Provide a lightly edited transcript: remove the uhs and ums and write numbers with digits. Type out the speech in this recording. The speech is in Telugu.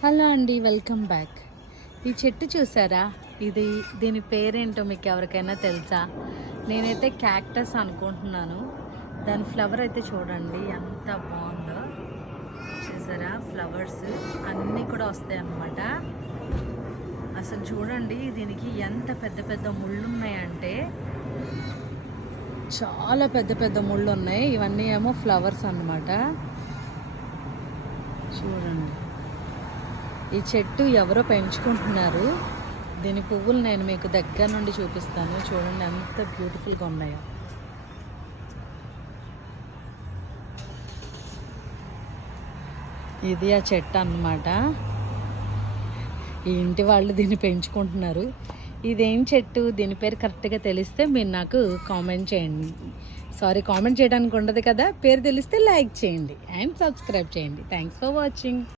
హలో అండి, వెల్కమ్ బ్యాక్. ఈ చెట్టు చూసారా? దీని పేరేంటో మీకు ఎవరికైనా తెలుసా? నేనైతే క్యాక్టస్ అనుకుంటున్నాను. దాని ఫ్లవర్ అయితే చూడండి ఎంత బాగుందో. చూసారా? ఫ్లవర్స్ అన్నీ కూడా వస్తాయి అన్నమాట. అసలు చూడండి దీనికి ఎంత పెద్ద పెద్ద ముళ్ళు ఉన్నాయంటే చాలా పెద్ద పెద్ద ముళ్ళు ఉన్నాయి. ఇవన్నీ ఏమో ఫ్లవర్స్ అన్నమాట. చూడండి, ఈ చెట్టు ఎవరో పెంచుకుంటున్నారు. దీని పువ్వులు నేను మీకు దగ్గర నుండి చూపిస్తాను. చూడండి ఎంత బ్యూటిఫుల్గా ఉన్నాయో. ఇది ఆ చెట్టు అన్నమాట. ఈ ఇంటి వాళ్ళు దీన్ని పెంచుకుంటున్నారు. ఇదేం చెట్టు, దీని పేరు కరెక్ట్గా తెలిస్తే మీరు నాకు కామెంట్ చేయండి. కామెంట్ చేయడానికి ఉండదు కదా, పేరు తెలిస్తే లైక్ చేయండి అండ్ సబ్స్క్రైబ్ చేయండి. Thanks for watching.